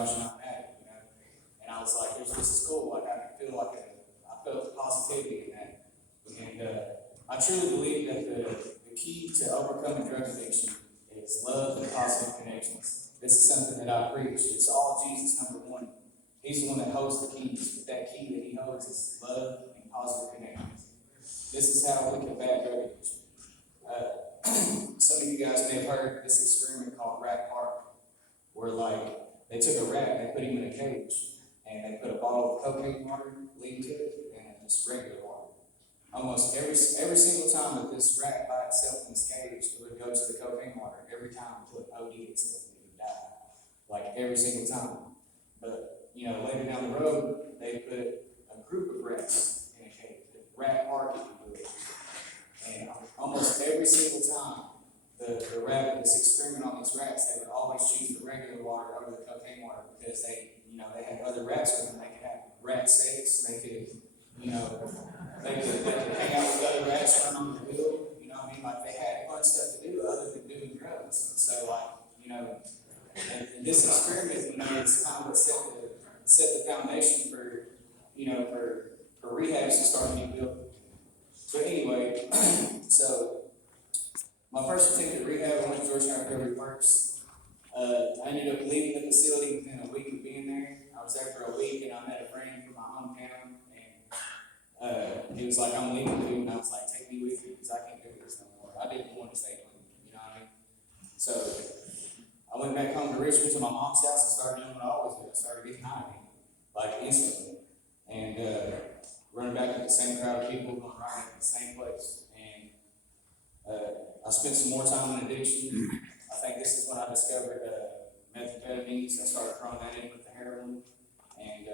Josh and I met, and I was like, this is cool. Like I felt positivity in that, and I truly believe that the key to overcoming drug addiction is love and positive connections. This is something that I preach. It's all Jesus, number one. He's the one that holds the keys, but that key that he holds is love and positive connections. This is how we combat drug addiction. Some of you guys may have heard this experiment called Rat Park, where they took a rat, they put him in a cage, and they put a bottle of cocaine water, lead to it, and just regular water. Almost every single time that this rat by itself in this cage, it would go to the cocaine water. Every time it would OD itself, it would die. Like every single time. But later down the road, they put a group of rats in a cage, a rat park, if you will. And almost every single time, the rat, this experiment on these rats, they would always choose the regular water over the cocaine water because they had other rats with them. They could have rat sex. They could, they could hang out with other rats, run on the wheel. Like they had fun stuff to do other than doing drugs. So, and this experiment, it's kind of what set the foundation for rehabs to start being built. But anyway, so my first attempt at rehab, I went to Georgetown Recovery Works. I ended up leaving the facility within a week of being there. I was there for a week, and I met a friend from my hometown, and he was like, "I'm leaving, dude," and I was like, "Take me with you, because I can't do this no more." I didn't want to stay clean, you know what I mean? So I went back home to Richmond to my mom's house and started doing what I always do. I started getting high again, like instantly, and running back with the same crowd of people, going right at the same place. And I spent some more time in addiction. I think this is when I discovered methamphetamines. I started throwing that in with the heroin and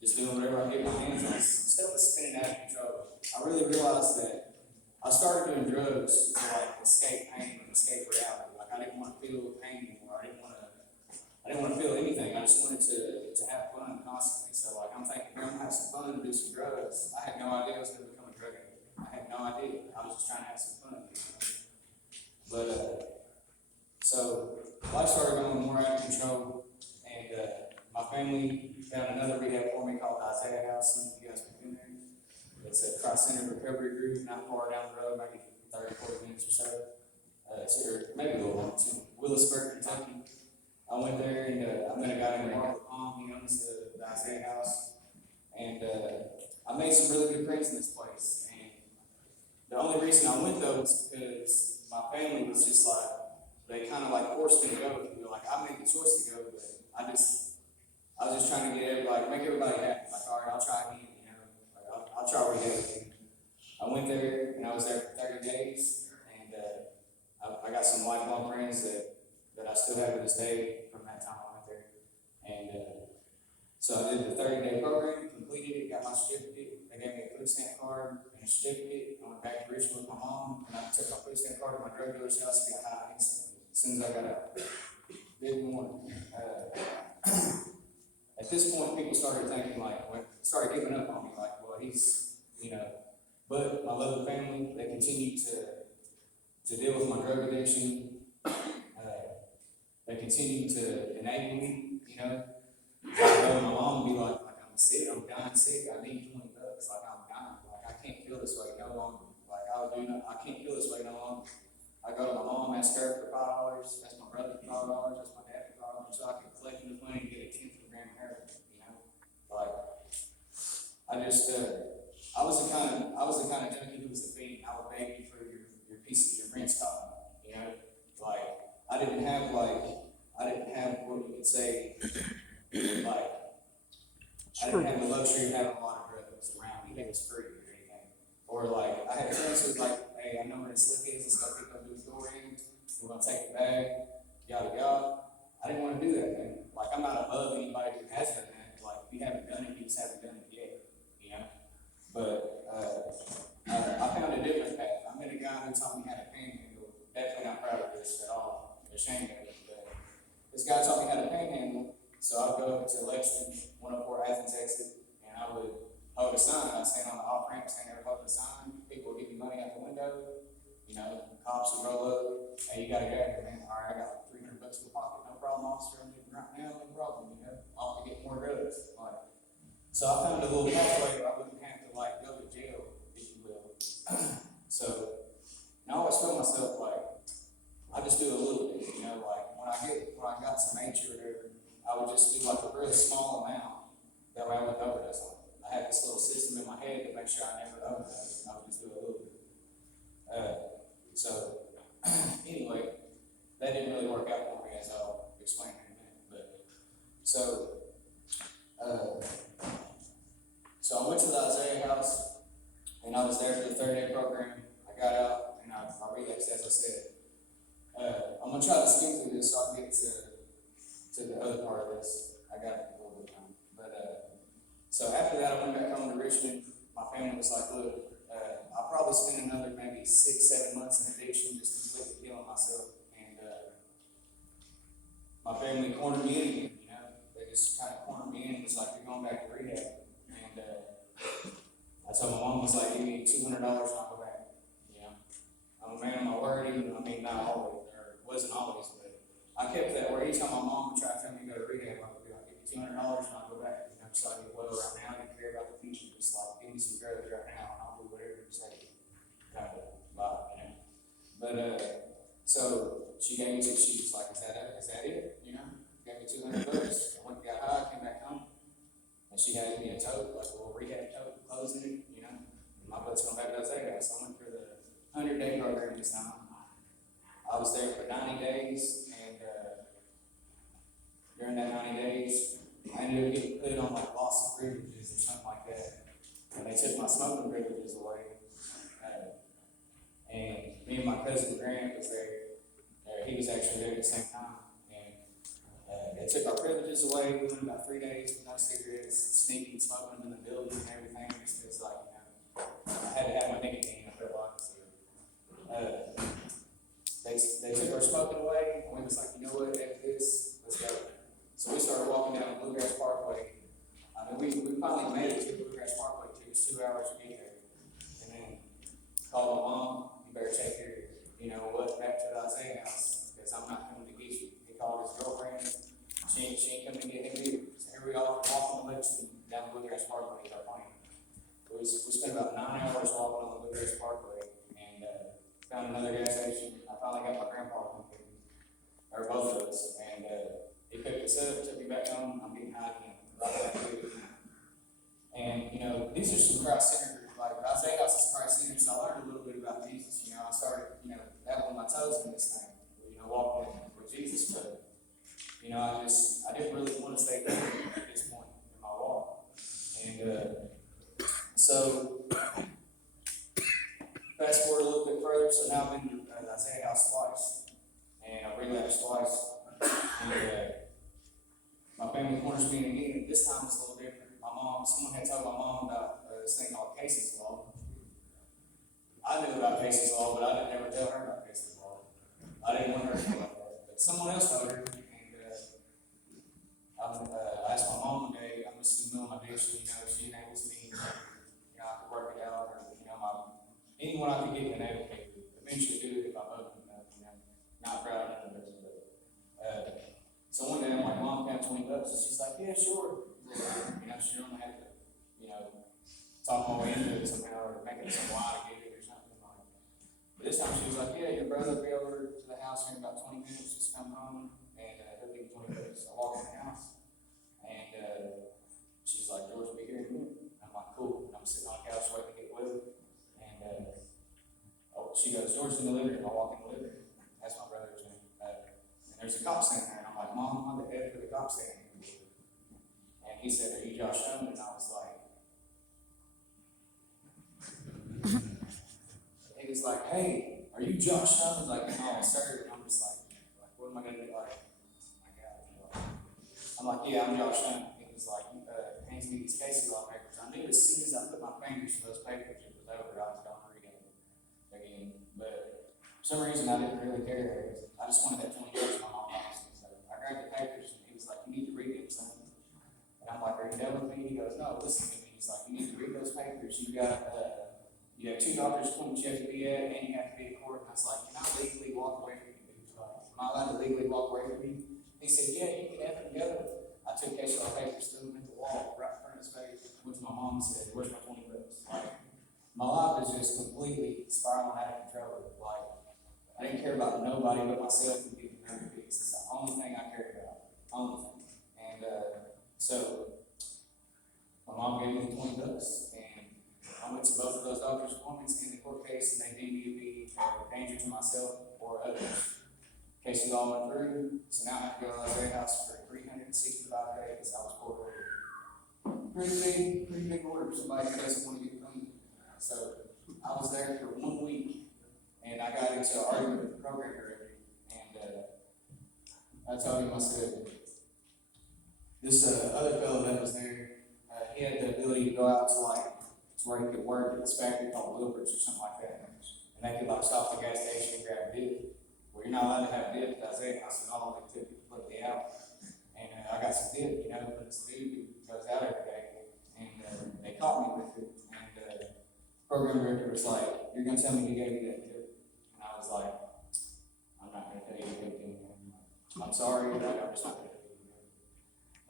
just doing whatever I get my hands on. Stuff was spinning out of control. I really realized that I started doing drugs to escape pain and escape reality. I didn't want to feel pain anymore. I didn't want to feel anything. I just wanted to have fun constantly. So I'm thinking, I'm gonna have some fun and do some drugs. I had no idea I was gonna become a drug addict. I had no idea. I was just trying to have some fun. But so life started going more out of control, and my family found another rehab for me called Isaiah House. Some of you guys have been there. It's a cross-centered recovery group, not far down the road, maybe 30, 40 minutes or so. Or maybe a little more. It's in Willisburg, Kentucky. I went there and I met a guy named Mark Palm. He owns the Isaiah House. And I made some really good friends in this place. And the only reason I went though was because my family was just they kind of forced me to go. I made the choice to go, but I was just trying to make everybody happy. All right, I'll try again, I'll try rehab again. I went there and I was there for 30 days. And I got some lifelong friends that I still have to this day from that time I went there. And so I did the 30-day program, completed it, got my certificate. They gave me a food stamp card and a certificate. I went back to Richmond with my mom, and I took my food stamp card to my drug dealer's house and got high instantly as soon as I got out. Didn't want at this point, people started thinking started giving up on me, well, he's, but my loving family, they continued to deal with my drug addiction. They continued to enable me, my mom would be like, I'm sick, I'm dying sick, I need $20. I'm dying. I can't feel this way no longer. I can't feel this way no longer. I go to my mom, ask her for $5, ask my brother for $5, ask my dad for $5, so I can collect enough money to get a 10th of a gram of heroin, I was the kind of junkie who was a fiend. I would beg you for your piece of your rent stop, I didn't have what you could say, I didn't have the luxury of having a lot of drugs around me that was free or anything. Or I had friends who was hey, I know where this lick is, let's go pick up those door ends, we're gonna take the bag, yada yada. I didn't want to do that, man. I'm not above anybody who has done that. If you haven't done it, you just haven't done it yet, But I found a different path. I met a guy who taught me how to panhandle. Definitely not proud of this at all. Ashamed of it. But this guy taught me how to panhandle. So I'd go up to Lexington, 104 Athens exit, and I would hold a sign. I'd stand on the off ramp, stand there, hold the sign. People would give me money out the window. Cops would roll up. Hey, you gotta go here, man. All right, I got $300 in my pocket. No problem, officer. I'm leaving right now. No problem. So I found a little pathway where I wouldn't have to like go to jail, if you will. So, and I always told myself like, I just do a little bit, like when I got some H or whatever, I would just do like a really small amount. That way I wouldn't overdose on it. I had this little system in my head to make sure I never overdose. I would just do a little bit. So anyway, that didn't really work out for me, as I'll explain in a minute. But so I went to the Isaiah house, and I was there for the 30-day program. I got out, and I relapsed, as I said. I'm gonna try to skim through this so I can get to the other part of this. I got a little bit of time, but so after that, I went back home to Richmond. My family was like, "Look, I'll probably spend another maybe 6-7 months in addiction, just completely killing myself." And my family cornered me in again. They just kind of cornered me in. It was like, "You're going back to rehab." And I told my mom, was like, "Give me $200 and I'll go back." I'm a man of my word, not always, or it wasn't always, but I kept that word. Anytime my mom would try to tell me to go to rehab, I would be like, "Give me $200 and I'll go back." So I get well right now. I didn't care about the future. Just like, give me some drugs right now and I'll do whatever you say. Kind of vibe, But so she gave me she was like, "Is that it? Gave me $200. I went and got high, came back home, and she had me a tote, like a little rehab tote, clothes in it, And my butt's going back to Isaiah. So I went for the 100-day program this time. I was there for 90 days, and during that 90 days, I ended up getting put on like loss of privileges or something like that. And they took my smoking privileges away. And me and my cousin Grant was there. He was actually there at the same time. And they took our privileges away. We went about 3 days with no cigarettes, sneaking, smoking them in the building and everything. Just because, I had to have my nicotine, I felt like. So, they took our smoking away, and we was like, "You know what, after this, let's go." So we started walking down Bluegrass Parkway. We finally made it to Bluegrass Parkway. It took us 2 hours to get there. And then called my mom, "You better take her, back to the Isaiah house, because I'm not coming to get you." He called his girlfriend. She ain't coming to get him either. So here we all walking the Lexington down Bluegrass Parkway with our plane. We spent about 9 hours walking on the Bluegrass Parkway, and found another gas station. I finally got my grandpa to come pick me, or both of us, and he picked us up, took me back home. I'm getting high again, right back to it. And these are some Christ-centered, like Isaiah House is Christ-centered, so I learned a little bit about Jesus. I started, dabbling my toes in this thing, walking with Jesus, but I didn't really want to stay there at this point in my walk, and so. Fast forward a little bit further, so now I've been to Isaiah House twice, and I've relapsed twice, and my family corners me again. This time it's a little different. Someone had told my mom about this thing called Casey's Law. I knew about Casey's Law, but I didn't ever tell her about Casey's Law. I didn't want her to know about that, but someone else told her, and I asked my mom one day. I'm just in the middle of my dish, she enables me, I could work it out, or anyone I could get an advocate to eventually do it if I'm open enough, not proud of none of it. But so one day I'm like, "Mom, can I have $20?" And she's like, "Yeah, sure." She don't have to, talk my way into it somehow or make it some lie to get it or something like that. But this time she was like, "Yeah, your brother will be over to the house here in about 20 minutes, just come home and he'll give you $20." So I walk in the house and she's like, "George will be here in a minute." I'm like, "Cool." And I'm sitting on the couch waiting to get with her. And she goes, "George's in the living room." I walk in the living room. That's my brother's name. And there's a cop standing there. And I'm like, "Mom, why the heck did the cop standing here?" And he said, "Are you Josh Young?" And I was like, he was like, "Hey, are you Josh Young?" I was like, "No, sir." And I'm just like, what am I going to do? Oh my God. I'm like, "Yeah, I'm Josh Young." He was like, hands me these Casey Law papers. I knew as soon as I put my fingers to those papers, it was over. I was going to read it again. But for some reason, I didn't really care. I just wanted that $20 my mom asked me. So I grabbed the papers, and he was like, "You need to read them, son." And I'm like, "Are you done with me?" He goes, "No, listen to me." He's like, "You need to read those papers. You have 2 doctor's appointments you have to be at, and you have to be in court." And I was like, "Can I legally walk away from you?" He was like, "Am I allowed to legally walk away from you?" He said, "Yeah, you can have them together." I took Casey Law papers, threw them at the wall right in front of his face. mom and said, "Where's my 20 bucks?" Like, my life is just completely spiraling out of control. Like, I didn't care about nobody but myself and getting married peace. It's the only thing I cared about. Only thing. And so my mom gave me the 20 bucks, and I went to both of those doctor's appointments in the court case, and they deemed me to be a danger to myself or others. Cases all went through, so now I have to go to the warehouse for 365 days. I was court ordered. Pretty big order for somebody who doesn't want to get clean. So I was there for 1 week, and I got into an argument with the program director, and I told him, I said, this other fellow that was there, he had the ability to go out to where he could work at this factory called Wilbert's or something like that, and they could stop at the gas station and grab a dip. Well, you're not allowed to have dip at Isaiah. I said, all they took to put me out, and I got some dip, but this dude who goes out every day, and they caught me with it, and program director was like, "You're gonna tell me you gave me that dip?" And I was like, "I'm not gonna tell you you gave it to me. I'm sorry, but I'm just not gonna tell you."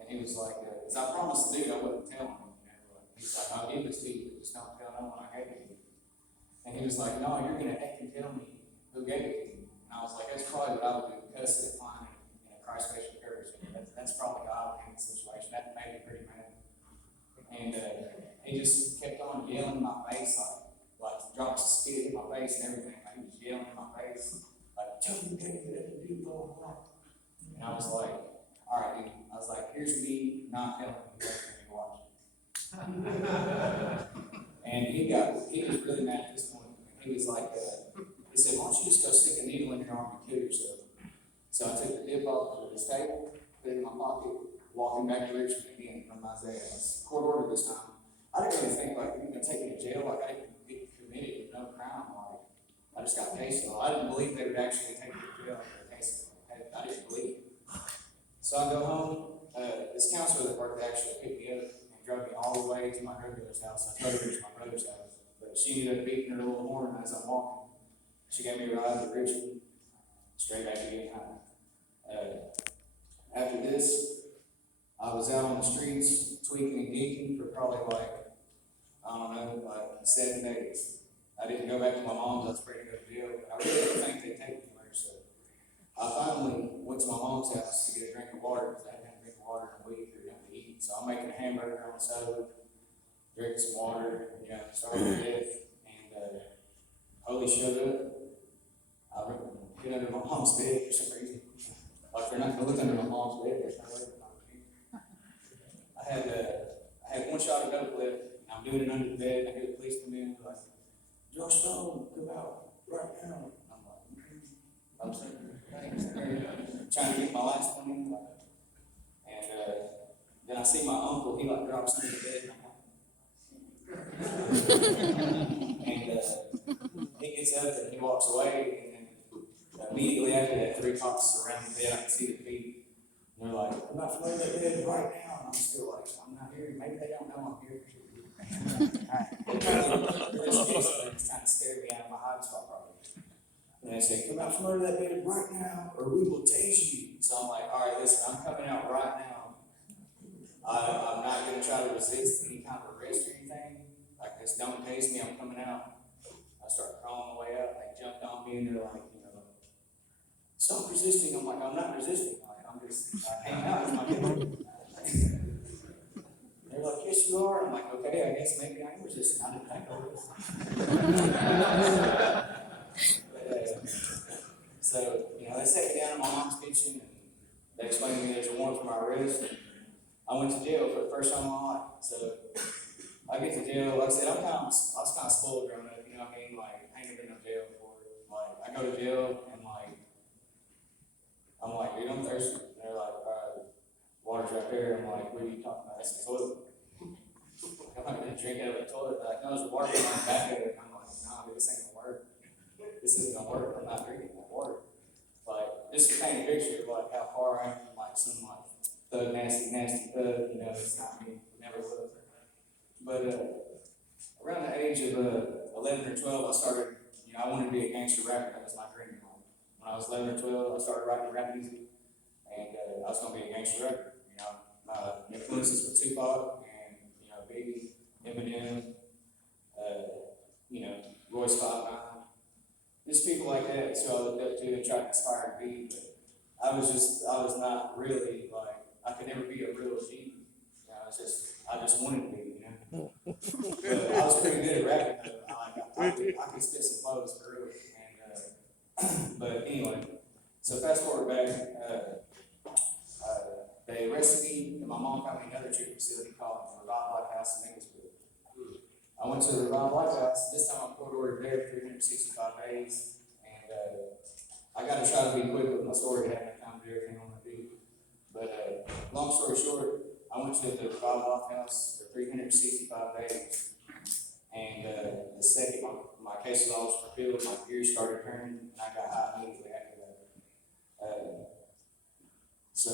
And he was like, "Because I promised the dude I wouldn't tell him." He's like, "I'll give this to you, but just don't tell no one I gave it to you." And he was like, "No, you're gonna have to tell me who gave it to you." And I was like, "That's probably what I would do, cuss it, fine, in a Christ-based courage. That's probably how I would handle the situation. That made me pretty mad." And he just kept on yelling in my face, like drops of spit in my face and everything. Like, he was yelling in my face, like, "Tell me what you do, blah, blah, blah." And I was like, "All right, dude." I was like, "Here's me not telling you everything you watch." And he was really mad at this point. He was like, he said, "Why don't you just go stick a needle in your arm and kill yourself?" So I took the dip off of his table, put it in my pocket, walking back to Richmond again from Isaiah. It's court order this time. I didn't really think like, you're gonna take me to jail, like I didn't get committed no crime, like I just got case law. I didn't believe they would actually take me to jail for a case law. I didn't believe it. So I go home. This counselor that worked actually picked me up and drove me all the way to my drug dealer's house. I told her it was my brother's house, but she ended up beating her little horn as I'm walking. She gave me a ride to Richmond, straight back to getting high. After this, I was out on the streets tweaking and geeking for probably I don't know, 7 days. I didn't go back to my mom's. I was afraid to go to jail. I really didn't think they'd take me anywhere. So I finally went to my mom's house to get a drink of water because I hadn't had a drink of water in a week or nothing to eat. So I'm making a hamburger on the stove, drinking some water, starting to bed. And Holy showed up. I hid under my mom's bed for some reason. Like they're not going to look under my mom's bed. There's no way they're not going to. I had one shot of dope left. I'm doing it under the bed, and I hear the police come in, like, "Joe Stone, come out right now." I'm like, I'm trying to get my last one in. And then I see my uncle, he drops into the bed, and he gets up and he walks away, and then immediately after that, 3 cops surround the bed. I can see the feet. And they're like, "I'm not familiar with that bed right now." And I'm still like, "I'm not here." Maybe they don't know I'm here. They're just trying to scare me out of my hiding spot, probably. And they say, "Come out from under that bed right now, or we will tase you." So I'm like, "All right, listen, I'm coming out right now. I'm not going to try to resist any kind of arrest or anything. Like, just don't tase me. I'm coming out." I start crawling my way out. They jumped on me, and they're like, "Stop resisting." I'm like, "I'm not resisting. I'm just hanging out with my people." They're like, "Yes, you are." I'm like, "Okay, I guess maybe I am resisting. I didn't think I was." So, they sat me down in my mom's kitchen and they explained to me there's a warrant for my arrest. I went to jail for the first time in my life. So I get to jail. Like I said, I was kind of spoiled growing up. You know what I mean? Like, I ain't never been in jail before. Like, I go to jail and I'm like, "Dude, I'm thirsty." And they're like, "Water's right there." I'm like, "What are you talking about? That's the toilet." I'm not going to drink out of the toilet. They're like, "No, there's water on the back of it." And I'm like, "Nah, dude, this ain't going to work. This isn't going to work. I'm not drinking that water." Like, just to paint a picture of how far I am from some thug, nasty thug, it's not me. It never was. But around the age of 11 or 12, I started, I wanted to be a gangster rapper. That was my dream. When I was 11 or 12, I started writing rap music, and I was going to be a gangster rapper. My influences were Tupac and Biggie, Eminem, Royce 5'9", just people like that. That's who I looked up to and tried to inspire to be. But I was not really like, I could never be a real G. I just wanted to be, But I was pretty good at rapping though. I could spit some flows for real. And, but anyway, so fast forward back, they arrested me, and my mom found me another treatment facility called the Revive Life House in Mansfield. I went to the Revive Life House. This time I court ordered there for 365 days, and I got to try to be quick with my story. I haven't had time to do everything I want to do. But long story short, I went to the Revive Life House for 365 days, and the second my case law was fulfilled, my gears started turning, and I got high immediately after that. So,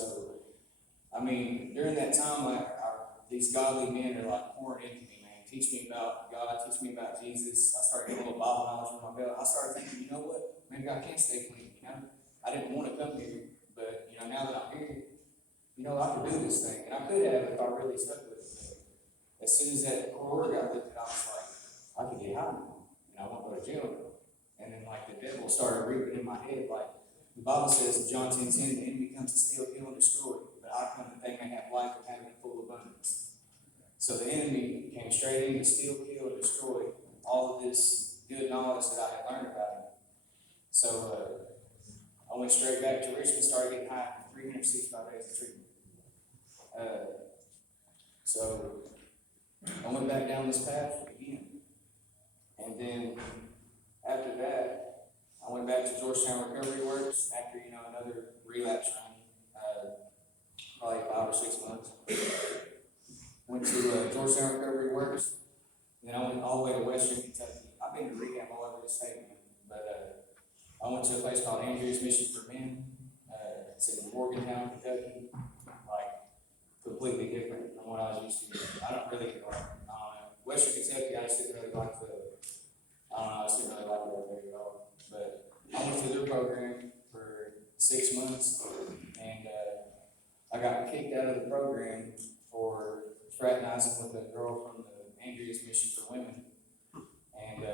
I mean, during that time, these godly men are like pouring into me, man. Teach me about God, teach me about Jesus. I started getting a little Bible knowledge on my belt. I started thinking, you know what? Maybe I can stay clean, I didn't want to come here, but, now that I'm here, I could do this thing. And I could have if I really stuck with it. But as soon as that order got lifted, I was like, I could get high now, and I won't go to jail. And then, the devil started reaping in my head, the Bible says in John 10:10, the enemy comes to steal, kill, and destroy, but I come that they may have life and have it in full abundance. So the enemy came straight in to steal, kill, and destroy all of this good knowledge that I had learned about him. So I went straight back to Richmond, started getting high for 365 days of treatment. So I went back down this path again. And then after that, I went back to Georgetown Recovery Works after, another relapse run, probably 5 or 6 months. Went to Georgetown Recovery Works, and then I went all the way to Western Kentucky. I've been to rehab all over the state, man. But I went to a place called Andrea's Mission for Men. It's in Morgantown, Kentucky. Completely different from what I was used to. I don't really Western Kentucky, I just didn't really like I just didn't really like it over there at all. But I went through their program for 6 months, and I got kicked out of the program for fraternizing with a girl from the Andrea's Mission for Women. And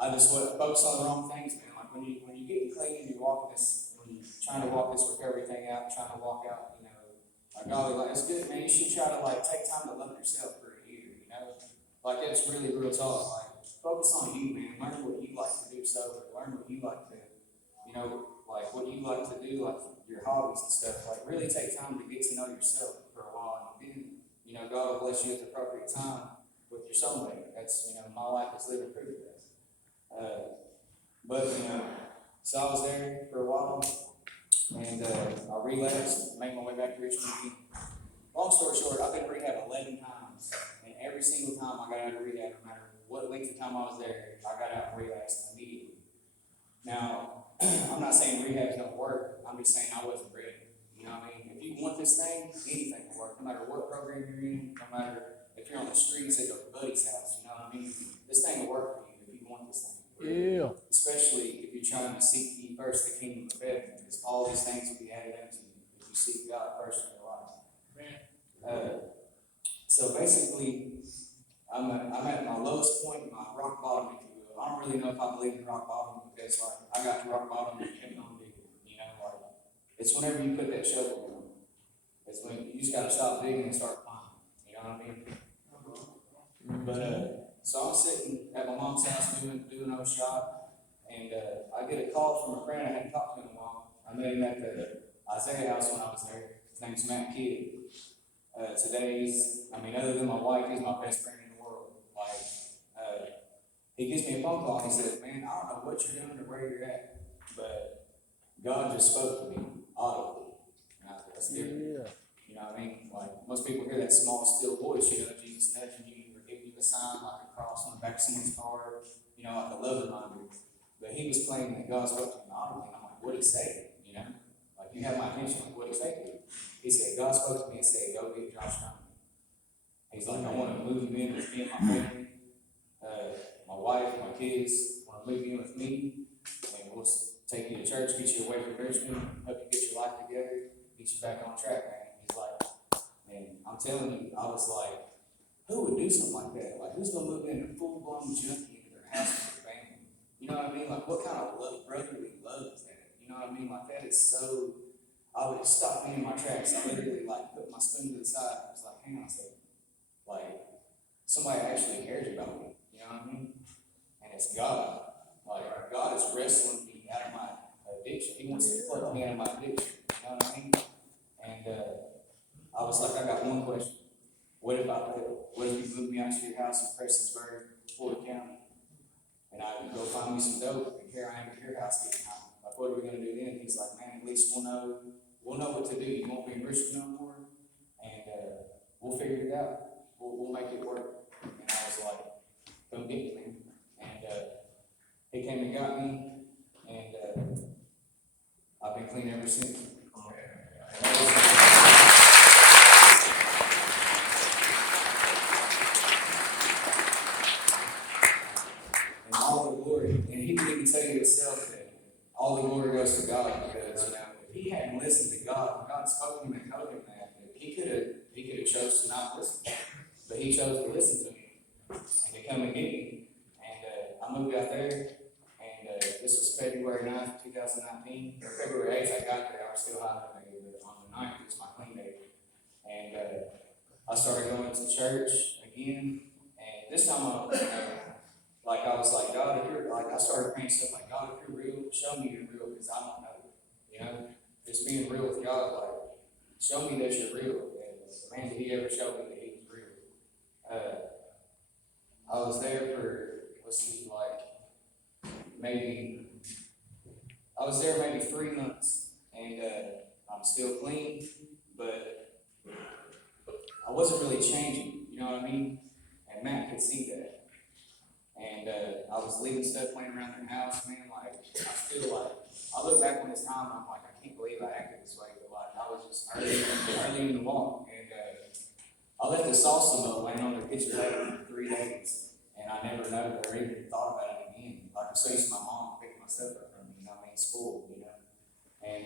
I just focused on the wrong things, man. When you get clean and you're walking this, when you're trying to walk this recovery thing out, trying to walk out, a godly life, it's good, man. You should try to take time to love yourself for a year, That's really real talk. Focus on you, man. Learn what you like to do sober. Learn what you like to, what you like to do, your hobbies and stuff. Really take time to get to know yourself for a while, and then, God will bless you at the appropriate time with your soulmate. That's, my life is living proof of that. But so I was there for a while, and I relapsed, made my way back to Richmond again. Long story short, I've been to rehab 11 times, and every single time I got out of rehab, no matter what length of time I was there, I got out and relapsed immediately. Now, I'm not saying rehab's don't work, I'm just saying I wasn't ready. If you want this thing, anything will work, no matter what program you're in, no matter if you're on the streets at your buddy's house, This thing will work for you if you want this thing. Yeah. Especially if you're trying to seek ye first the kingdom of heaven, because all these things will be added unto you if you seek God first in your life. So basically, I'm at my lowest point, my rock bottom, if you will. I don't really know if I believe in rock bottom, because I got to rock bottom and kept on digging. It's whenever you put that shovel down. It's when you just gotta stop digging and start climbing. You know what I mean? But so I'm sitting at my mom's house doing no shot, and I get a call from a friend I hadn't talked to in a while. I met him at the Isaiah house when I was there. His name's Matt Kidd. Other than my wife, he's my best friend in the world. He gives me a phone call and he says, "Man, I don't know what you're doing or where you're at, but God just spoke to me audibly." That's different. Yeah. You know what I mean? Most people hear that small, still voice, Jesus nudging you or giving you a sign like a cross on the back of someone's car, like a love reminder. But he was claiming that God spoke to him audibly. And I'm like, what did he say? You have my attention. What did he say to you? He said, God spoke to me and said, "Go get Josh Herman." He's like, "I want to move you in with me and my family, my wife, my kids. I want to move you in with me, and we'll take you to church, get you away from Richmond, help you get your life together, get you back on track, man." He's like, and I'm telling you, I was like, who would do something like that? Like, who's gonna move in a full-blown junkie into their house with their family? You know what I mean? Like, what kind of brotherly love is that? You know what I mean? Like, that is so. I would stop me in my tracks. I literally like put my spoon to the side. I was like, hang on a second. Like, somebody actually cares about me. You know what I mean? And it's God. Like, God is wrestling me out of my addiction. He wants to pluck me out of my addiction. You know what I mean? And I was like, I got one question. What if I fail? What if you move me out to your house in Prestonsburg, Florida County, and I go find me some dope, and here I am at your house getting high? Like, what are we gonna do then? He's like, man, at least we'll know what to do. You won't be enriched no more, and we'll figure it out. We'll make it work. And I was like, come get me, man. And he came and got me, and I've been clean ever since. And all the glory, and he didn't even tell you himself that all the glory goes to God, because if he hadn't listened to God, when God spoke to him and told him that he could have chose to not listen, but he chose to listen to me and to come and get me. And I moved out there, and this was February 9th, 2019, or February 8th. I got there. I was still high that day, but on the 9th was my clean day, and I started going to church again, and this time I was like, God, if you're, like, I started praying stuff like, God, if you're real, show me you're real, because I don't know. You know, just being real with God, like, show me that you're real. And man, did he ever show me that he was real. I was there for, I was there maybe 3 months, and I'm still clean, but I wasn't really changing, you know what I mean? And Matt could see that. And I was leaving stuff laying around the house, man. Like, I look back on this time, and I'm like, I can't believe I acted this way. But like, I was just early in the walk, and I left the salsa bowl laying on the kitchen table for 3 days, and I never noticed or even thought about it again. Like, I'm so used to my mom picking my stuff up from me, you know what I mean, school, you know. And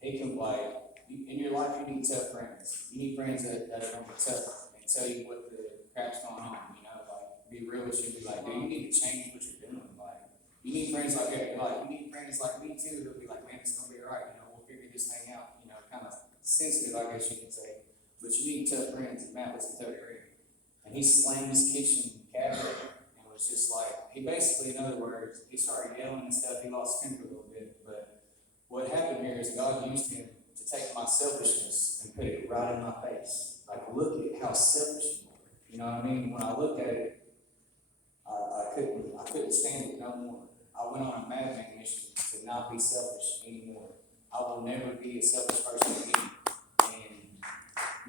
it can, like, in your life, you need tough friends. You need friends that are going to be tough and tell you what the crap's going on, you know. Be real with you, be like, dude, you need to change what you're doing. Like, you need friends like that. Like, you need friends like me too. Who'll be like, man, it's gonna be alright. You know, we'll figure this thing out. You know, kind of sensitive, I guess you could say. But you need tough friends. And Matt was a tough friend, and he slammed his kitchen cabinet and was just like, he basically, in other words, he started yelling and stuff. He lost temper a little bit. But what happened here is God used him to take my selfishness and put it right in my face. Like, look at how selfish you are. You know what I mean? When I looked at it, I couldn't stand it no more. I went on a madman mission to not be selfish anymore. I will never be a selfish person again. And,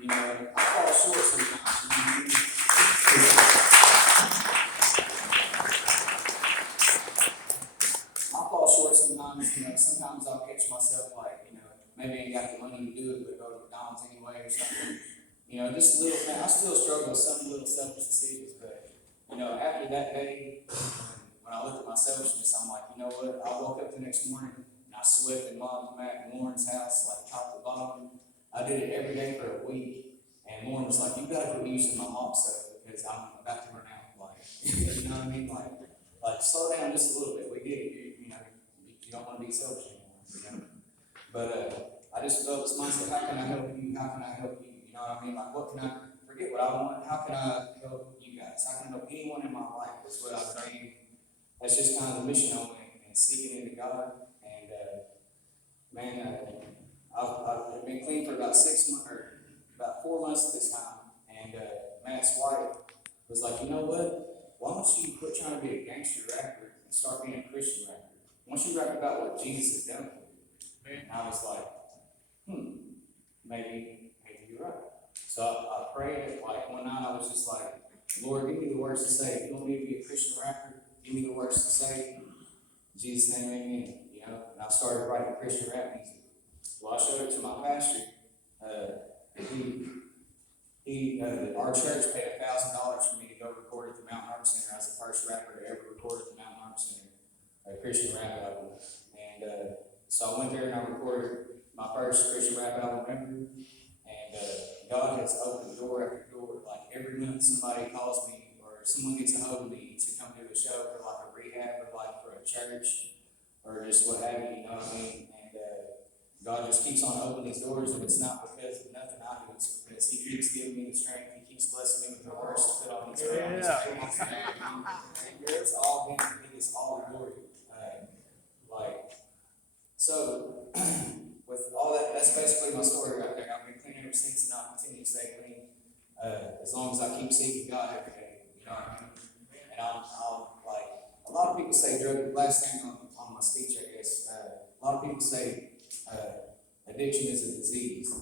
you know, I fall short sometimes. I fall short sometimes, you know, sometimes I'll catch myself like, you know, maybe I ain't got the money to do it, but go to McDonald's anyway or something. You know, just little things. I still struggle with some little selfish decisions, but you know, after that day, when I looked at my selfishness, I'm like, you know what? I woke up the next morning and I swept in Mom, Matt, and Lauren's house, like top to bottom. I did it every day for a week, and Lauren was like, you gotta quit using my mop stuff because I'm about to run out. Like, you know what I mean? Like slow down just a little bit. We get it. You know, you don't want to be selfish anymore. You know? But I just felt this mindset. How can I help you? How can I help you? You know what I mean? Like, what can I forget what I want? How can I help you guys? How can I help anyone in my life? That's what I'm saying. That's just kind of the mission I went and seeking into God. And man, I've been clean for about 6 months, or about 4 months at this time. And Matt's wife was like, you know what? Why don't you quit trying to be a gangster rapper and start being a Christian rapper? Why don't you rap about what Jesus has done for you? And I was like, maybe you're right. So I prayed, like one night I was just like, Lord, give me the words to say. If you want me to be a Christian rapper, give me the words to say. In Jesus' name, amen. You know, and I started writing Christian rap music. Well, I showed it to my pastor. Our church paid $1,000 for me to go record at the Mountain Art Center as the first rapper to ever record at the Mountain Art Center, a Christian rap album. And so I went there and I recorded my first Christian rap album ever. And God has opened door after door like every month somebody calls me or someone gets a hold of me to come do a show for like a rehab or like for a church or just what have you, you know what I mean? And God just keeps on opening these doors, and it's not because of nothing I do, it's because He keeps giving me the strength, He keeps blessing me with the words to put on His family. It's all Him, He gets all the glory. So, with all that, that's basically my story right there. I've been clean ever since, and I'll continue to stay clean as long as I keep seeking God every day. You know what I mean? And I'll like, a lot of people say drug, last thing on my speech, I guess, a lot of people say addiction is a disease.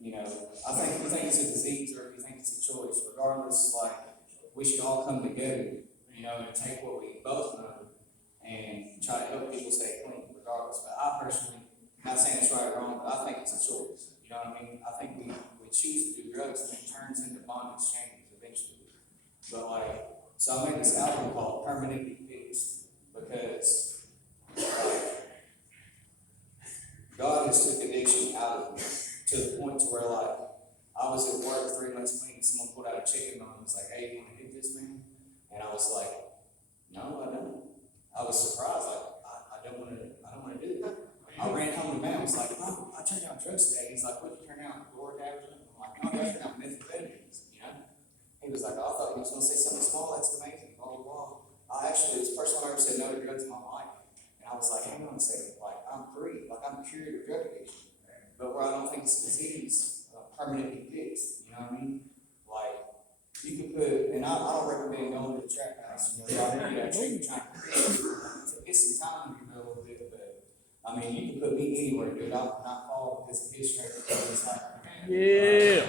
You know, I think if you think it's a disease or if you think it's a choice, regardless, like, we should all come together, you know, and take what we both know and try to help people stay clean, regardless. But I personally, not saying it's right or wrong, but I think it's a choice. You know what I mean? I think we choose to do drugs and it turns into bondage chains eventually. But like, so I made this album called Permanently Fixed because God has took addiction out of me to the point to where like I was at work 3 months clean and someone pulled out a chicken bone and was like, "Hey, you want to hit this, man?" And I was like, "No, I don't." I was surprised, like I don't want to do that. I ran home to man. I was like, "Oh, I turned out drugs today." He's like, "What'd you turn out? Lord average?" I'm like, "No, I turned out methamphetamines." You know? He was like, "Oh, I thought he was going to say something small. That's amazing." Blah blah blah. It's the first time I ever said no to drugs in my life. And I was like, hang on a second, like, I'm free, like, I'm cured of drug addiction. But where I don't think it's a disease, permanently fixed, you know what I mean? Like, you could put, and I don't recommend going to the trap house, you know, y'all need that treatment trying to get some time to go a little bit, but, I mean, you can put me anywhere, dude. I'll not fall because of his strength. Yeah.